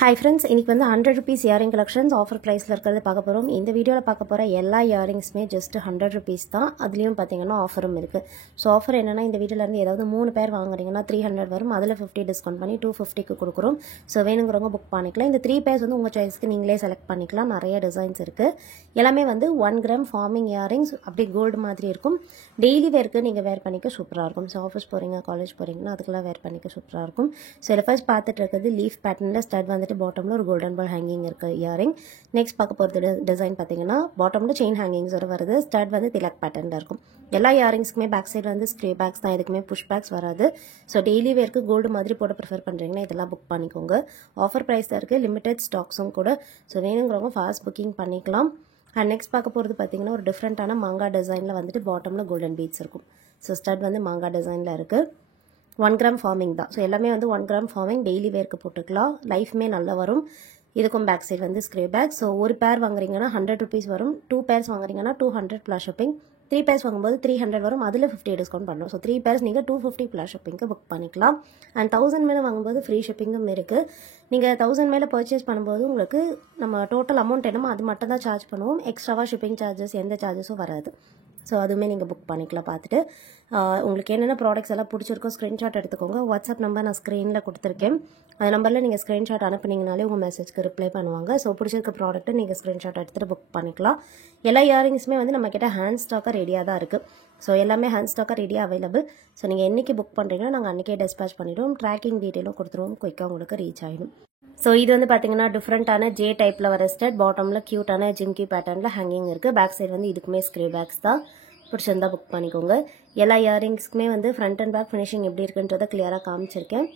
Hi friends, இன்னைக்கு வந்து 100 rupees earring collections offer priceல இருக்கிறது பார்க்க போறோம். இந்த வீடியோல பார்க்க போற எல்லா earringsமே just 100 rupees தான். அதுலயும் பாத்தீங்கன்னா ஆஃபரும் இருக்கு. சோ ஆஃபர் என்னன்னா இந்த வீடியோல இருந்து ஏதாவது 3 பேர் வாங்குறீங்கன்னா 300 வரும். அதுல 50 டிஸ்கவுண்ட் பண்ணி 250 க்கு கொடுக்குறோம். சோ வேணும்ங்கறவங்க புக் பண்ணிக்கலாம். இந்த 3 pairs வந்து உங்க சாய்ஸ்க்கு நீங்களே செலக்ட் பண்ணிக்கலாம். நிறைய டிசைன்ஸ் இருக்கு. எல்லாமே வந்து 1 gram forming earrings அப்படி கோல்ட் மாதிரி இருக்கும். டெய்லி வேர்க்கு நீங்க வேர் பண்ணிக்க சூப்பரா இருக்கும். சோ ஆபீஸ் போறீங்க, காலேஜ் போறீங்கன்னா அதுக்கெல்லாம் வேர் பண்ணிக்க சூப்பரா இருக்கும். சோ இத ஃபர்ஸ்ட் பார்த்துட்டு இருக்குது லீஃப் பேட்டர்ன்ல ஸ்டட் வந்துட்டு பாட்டம்ல ஒரு கோல்டன் பால் ஹேங்கிங் இருக்கு இயரிங். நெக்ஸ்ட் பார்க்க போறது டிசைன் பாத்தீங்கன்னா பாட்டம்ல செயின் ஹேங்கிங்ஸ் வருது. ஸ்டட் வந்து திலக் பேட்டர்ன்ல இருக்கும். எல்லா இயரிங்ஸ்க்குமே பேக் சைடு வந்து ஸ்க்ரே பேக்ஸ் தான், எதுக்குமே புஷ் பேக்ஸ் வராது. ஸோ டெய்லி வேர்க்கு கோல்டு மாதிரி போட ப்ரிஃபர் பண்றீங்கன்னா இதெல்லாம் புக் பண்ணிக்கோங்க. ஆஃபர் பிரைஸ் தான் இருக்கு, லிமிடெட் ஸ்டாக்ஸும் கூட. ஸோ வேணுங்கிறவங்க ஃபாஸ்ட் புக்கிங் பண்ணிக்கலாம். அண்ட் நெக்ஸ்ட் பார்க்க போகிறது பார்த்தீங்கன்னா ஒரு டிஃப்ரெண்டான மாங்கா டிசைனில் வந்துட்டு பாட்டமில் கோல்டன் பீட்ஸ் இருக்கும். ஸோ ஸ்டட் வந்து மாங்கா டிசைனில் இருக்குது. 1 gram ஃபார்மிங் தான். ஸோ எல்லாமே வந்து 1 gram ஃபார்மிங், டெய்லி வேர்க்கு போட்டுக்கலாம். லைஃப்மே நல்லா வரும். இதுக்கும் பேக் சைடு வந்து ஸ்க்ரே பேக். ஸோ ஒரு பேர் வாங்குறீங்கன்னா 100 rupees வரும். 2 pairs வாங்குறீங்கன்னா 200 ப்ளஸ் ஷிப்பிங். 3 pairs வாங்கும்போது 300 வரும். அதில் 50 டிஸ்கவுண்ட் பண்ணுறோம். ஸோ 3 pairs நீங்கள் 250 ப்ளஸ் ஷிப்பிங்க்கு புக் பண்ணிக்கலாம். அண்ட் 1000 மேலே வாங்கும்போது ஃப்ரீ ஷிப்பிங்கும் இருக்குது. நீங்கள் 1000 மேலே பர்ச்சேஸ் பண்ணும்போது உங்களுக்கு நம்ம டோட்டல் அமௌண்ட் என்னமோ அது மட்டும் தான் சார்ஜ் பண்ணுவோம். எக்ஸ்ட்ராவாக ஷிப்பிங் சார்ஜஸ் எந்த சார்ஜஸும் வராது. ஸோ அதுவுமே நீங்கள் புக் பண்ணிக்கலாம். பார்த்துட்டு உங்களுக்கு என்னென்ன ப்ராடக்ட்ஸ் எல்லாம் பிடிச்சிருக்கோ ஸ்க்ரீன்ஷாட் எடுத்துக்கோங்க. வாட்ஸ்அப் நம்பர் நான் ஸ்க்ரீனில் கொடுத்துருக்கேன். அந்த நம்பரில் நீங்கள் ஸ்க்ரீன்ஷாட் அனுப்புனீங்கனாலே உங்கள் மெசேஜ்க்கு ரிப்ளை பண்ணுவாங்க. ஸோ பிடிச்சிருக்க ப்ராடக்ட்டை நீங்கள் ஸ்க்ரீன்ஷாட் எடுத்துகிட்டு புக் பண்ணிக்கலாம். எல்லா இயரிங்ஸுமே வந்து நம்ம கிட்ட ஹேண்ட் ஸ்டாக்காக ரெடியாக தான் இருக்குது. ஸோ எல்லாமே ஹேண்ட் ஸ்டாக்காக ரெடியாக அவைலபிள். ஸோ நீங்கள் என்றைக்கு புக் பண்ணுறீங்களோ நாங்கள் அன்றைக்கே டிஸ்பேச் பண்ணிவிடுவோம். ட்ராக்கிங் டீட்டெயிலும் கொடுத்துருவோம். குயிக்காக உங்களுக்கு ரீச் ஆகிடும். ஸோ இது வந்து பார்த்தீங்கன்னா டிஃப்ரெண்ட்டான ஜே டைப்பில் வர ஸ்டட், பாட்டமில் க்யூட்டான ஜிம்கி பேட்டர்னில் ஹேங்கிங் இருக்குது. பேக் சைடு வந்து இதுக்குமே ஸ்க்ரே பேக்ஸ் தான். பிடிச்சிருந்தா புக் பண்ணிக்கோங்க. எல்லா இயரிங்ஸ்க்குமே வந்து ஃப்ரண்ட் அண்ட் பேக் ஃபினிஷிங் எப்படி இருக்குன்றதை கிளியராக காமிச்சிருக்கேன்.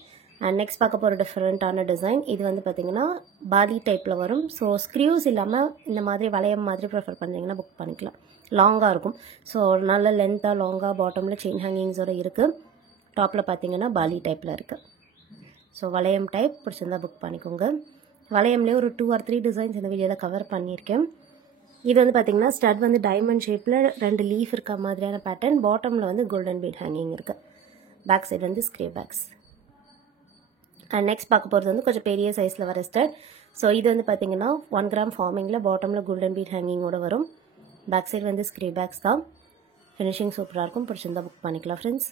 அண்ட் நெக்ஸ்ட் பார்க்க போகிற டிஃப்ரெண்ட்டான டிசைன் இது வந்து பார்த்தீங்கன்னா பாடி டைப்பில் வரும். ஸோ ஸ்க்ரீவ்ஸ் இல்லாமல் இந்த மாதிரி வளையம் மாதிரி ப்ரிஃபர் பண்ணுறீங்கன்னா புக் பண்ணிக்கலாம். லாங்காக இருக்கும். ஸோ நல்ல லென்த்தாக லாங்காக பாட்டமில் செயின் ஹேங்கிங்ஸோடு இருக்குது. டாப்பில் பார்த்தீங்கன்னா பாலி டைப்பில் இருக்குது. ஸோ வளையம் டைப் பிடிச்சிருந்தா புக் பண்ணிக்கோங்க. வளையம்லேயே ஒரு 2 or 3 டிசைன்ஸ் இந்த வீடியோவில் கவர் பண்ணியிருக்கேன். இது வந்து பார்த்தீங்கன்னா ஸ்டட் வந்து டைமண்ட் ஷேப்பில் 2 லீஃப் இருக்க மாதிரியான பேட்டர்ன். பாட்டமில் வந்து கோல்டன் பீட் ஹேங்கிங் இருக்குது. பேக் சைடு வந்து ஸ்க்ரே பேக்ஸ். அண்ட் நெக்ஸ்ட் பார்க்க போகிறது வந்து கொஞ்சம் பெரிய சைஸில் வர ஸ்டட். ஸோ இது வந்து பார்த்தீங்கன்னா 1 gram ஃபார்மிங்கில் பாட்டமில் கோல்டன் பீட் ஹேங்கிங்கோட வரும். பேக் சைடு வந்து ஸ்க்ரே பேக்ஸ் தான். ஃபினிஷிங் சூப்பராக இருக்கும். பிடிச்சிருந்தா புக் பண்ணிக்கலாம் ஃப்ரெண்ட்ஸ்.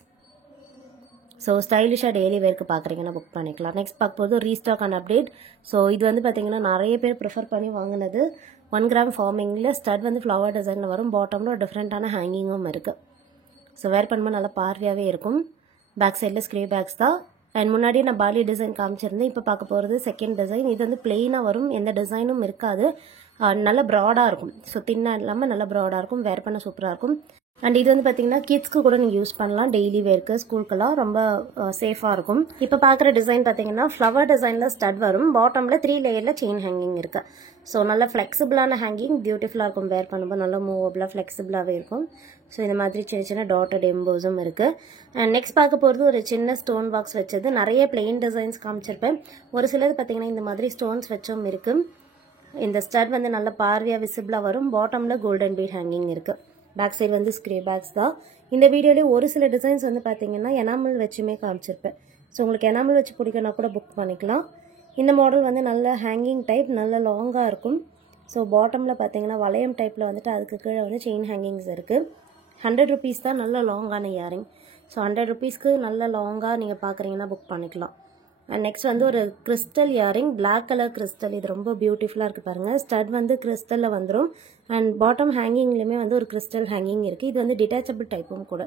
ஸோ ஸ்டைலிஷாக டெய்லி வேர்க்கு பார்க்குறீங்கன்னா புக் பண்ணிக்கலாம். நெக்ஸ்ட் பார்க்கும்போது ரீஸ்டாக் அண்ட் அப்டேட். ஸோ இது வந்து பார்த்தீங்கன்னா நிறைய பேர் ப்ரிஃபர் பண்ணி வாங்கினது 1 gram ஃபார்மிங்கில் ஸ்டட் வந்து ஃப்ளவர் டிசைனில் வரும். பாட்டமில் ஒரு டிஃப்ரெண்ட்டான ஹேங்கிங்கும் இருக்குது. ஸோ வேர் பண்ணும்போது நல்லா பார்வையாகவே இருக்கும். பேக் சைடில் ஸ்க்ரே பேக்ஸ் தான். அண்ட் முன்னாடியே நான் பாலி டிசைன் காமிச்சிருந்தேன். இப்போ பார்க்க போகிறது செகண்ட் டிசைன். இது வந்து பிளெயினாக வரும். எந்த டிசைனும் இருக்காது. நல்ல ப்ராடாக இருக்கும். ஸோ தின்னாக இல்லாமல் நல்ல ப்ராடாக இருக்கும். வேர் பண்ண சூப்பராக இருக்கும். அண்ட் இது வந்து பார்த்தீங்கன்னா கிட்ஸ்க்கு கூட நீங்கள் யூஸ் பண்ணலாம். டெய்லி வேர்க்கு ஸ்கூலுக்கெல்லாம் ரொம்ப சேஃபாக இருக்கும். இப்போ பார்க்குற டிசைன் பார்த்தீங்கன்னா ஃப்ளவர் டிசைனில் ஸ்டட் வரும். பாட்டமில் 3 லேயரில் செயின் ஹேங்கிங் இருக்குது. ஸோ நல்ல ஃப்ளெக்சிபிளான ஹேங்கிங், பியூட்டிஃபுல்லாக இருக்கும். வேர் பண்ணும்போது நல்லா மூவபிளாக ஃப்ளெக்சிபிளாகவே இருக்கும். ஸோ இந்த மாதிரி சின்ன சின்ன டாட்டட் எம்போஸும் இருக்குது. அண்ட் நெக்ஸ்ட் பார்க்க போகிறது ஒரு சின்ன ஸ்டோன் பாக்ஸ் வச்சது. நிறைய பிளெயின் டிசைன்ஸ் காமிச்சிருப்பேன். ஒரு சிலது பார்த்தீங்கன்னா இந்த மாதிரி ஸ்டோன்ஸ் வச்சும் இருக்குது. இந்த ஸ்டட் வந்து நல்ல பார்வையாக விசிபிளாக வரும். பாட்டமில் கோல்டன் பீட் ஹேங்கிங் இருக்குது. பேக் சைடு வந்து ஸ்க்ரே பேக்ஸ் தான். இந்த வீடியோலேயே ஒரு சில டிசைன்ஸ் வந்து பார்த்தீங்கன்னா எனாமல் வச்சுமே காமிச்சிருப்பேன். ஸோ உங்களுக்கு எனாமல் வச்சு பிடிக்கனா கூட புக் பண்ணிக்கலாம். இந்த மாடல் வந்து நல்ல ஹேங்கிங் டைப், நல்ல லாங்காக இருக்கும். ஸோ பாட்டமில் பார்த்தீங்கன்னா வளையம் டைப்பில் வந்துட்டு அதுக்கு கீழே வந்து செயின் ஹேங்கிங்ஸ் இருக்குது. 100 rupees தான். நல்ல லாங்கான இயரிங். ஸோ 100 rupeesக்கு நல்ல லாங்காக நீங்கள் பார்க்குறீங்கன்னா புக் பண்ணிக்கலாம். அண்ட் நெக்ஸ்ட் வந்து ஒரு crystal earring, black colour crystal. இது ரொம்ப பியூட்டிஃபுல்லாக இருக்குது பாருங்கள். ஸ்டட் வந்து கிறிஸ்டலில் வந்துடும். அண்ட் பாட்டம் ஹேங்கிங்லேயுமே வந்து ஒரு கிறிஸ்டல் ஹேங்கிங் இருக்குது. இது வந்து டிட்டாச்சபிள் டைப்பும் கூட.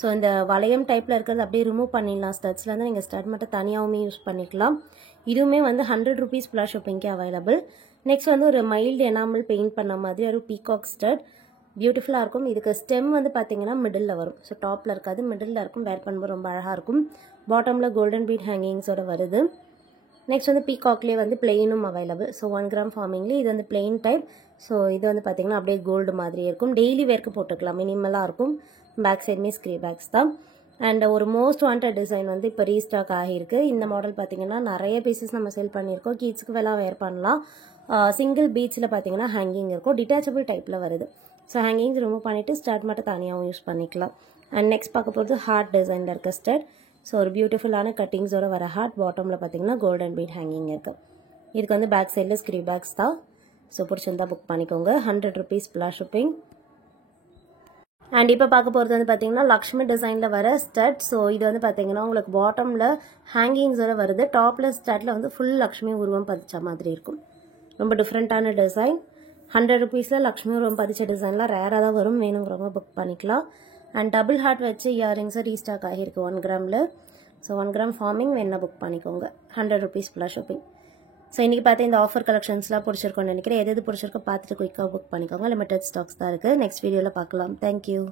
ஸோ இந்த வளையம் டைப்பில் இருக்கிறது அப்படியே ரிமூவ் பண்ணிடலாம். ஸ்டட்ஸ்லேருந்து நீங்கள் ஸ்டட் மட்டும் தனியாகவுமே யூஸ் பண்ணிக்கலாம். இதுவுமே வந்து 100 rupees ப்ளஸ் ஷிப்பிங்க்கு அவைலபிள். நெக்ஸ்ட் வந்து ஒரு மைல்டு எனாமல் பெயிண்ட் பண்ண மாதிரி ஒரு பீகாக் ஸ்டட். பியூட்டிஃபுல்லாக இருக்கும். இதுக்கு ஸ்டெம் வந்து பார்த்தீங்கன்னா மிடில் வரும். ஸோ டாப்பில் இருக்காது, மிடில் இருக்கும். வேர் பண்ணும்போது ரொம்ப அழகாக இருக்கும். பாட்டமில் கோல்டன் பீட் ஹேங்கிங்ஸோட வருது. நெக்ஸ்ட் வந்து பீகாக்லேயே வந்து பிளெயினும் அவைலபிள். ஸோ 1 gram ஃபார்மிங்லேயே இது வந்து பிளெயின் டைப். ஸோ இது வந்து பார்த்தீங்கன்னா அப்படியே கோல்டு மாதிரி இருக்கும். டெய்லி வேர்க்கு போட்டுக்கலாம். மினிமலாக இருக்கும். பேக் சைடுமே ஸ்க்ரீ பேக்ஸ் தான். அண்ட் ஒரு மோஸ்ட் வாண்டட் டிசைன் வந்து இப்போ ரீஸ்டாக் ஆகியிருக்கு. இந்த மாடல் பார்த்தீங்கன்னா நிறைய பீசஸ் நம்ம செல் பண்ணியிருக்கோம். கிட்ஸ்க்கு எல்லாம் வேர் பண்ணலாம். சிங்கிள் பீச்சில் பார்த்தீங்கன்னா ஹேங்கிங் இருக்கும். டிட்டாச்சபிள் டைப்பில் வருது. ஸோ ஹேங்கிங்ஸ் ரிமூவ் பண்ணிவிட்டு ஸ்டட் மட்டும் தனியாகவும் யூஸ் பண்ணிக்கலாம். அண்ட் நெக்ஸ்ட் பார்க்க போகிறது ஹார்ட் டிசைனில் இருக்க ஸ்டட். ஸோ ஒரு பியூட்டிஃபுல்லான கட்டிங்ஸோட வர ஹார்ட். பாட்டமில் பார்த்தீங்கன்னா கோல்டன் பீட் ஹேங்கிங் இருக்குது. இதுக்கு வந்து பேக் சைடில் ஸ்க்ரீ பேக்ஸ் தான். ஸோ பிடிச்சிருந்தா புக் பண்ணிக்கோங்க. 100 rupees ப்ளஸ் ஷிப்பிங். அண்ட் இப்போ பார்க்க போகிறது வந்து பார்த்தீங்கன்னா லக்ஷ்மி டிசைனில் வர ஸ்டட். ஸோ இது வந்து பார்த்தீங்கன்னா உங்களுக்கு பாட்டமில் ஹேங்கிங்ஸோட வருது. டாப்பில் ஸ்டட்டில் வந்து ஃபுல் லக்ஷ்மி உருவம் பதிச்ச மாதிரி இருக்கும். ரொம்ப டிஃப்ரெண்ட்டான டிசைன். 100 rupeesல லக்ஷ்மி உருவம் பதிச்ச டிசைன்லாம் ரேராக தான் வரும். வேணுங்கிறவங்க புக் பண்ணிக்கலாம். அண்ட் டபுள் ஹார்ட் வச்சு இயரிங்ஸை ரீஸ்டாக் ஆகியிருக்கு 1 கிராமில். ஸோ 1 கிராம் ஃபார்மிங் வேணா புக் பண்ணிக்கோங்க. 100 rupees ப்ளஸ் ஷிப்பிங். ஸோ இன்றைக்கி பார்த்து இந்த ஆஃபர் கலெக்ஷன்ஸ்லாம் பிடிச்சிருக்கோன்னு நினைக்கிறேன். எது பிடிச்சிருக்கோ பார்த்துட்டு குயிக்காக புக் பண்ணிக்கோங்க. லிமிடெட் ஸ்டாக்ஸ் தான் இருக்குது. நெக்ஸ்ட் வீடியோவில் பார்க்கலாம். தேங்க்யூ.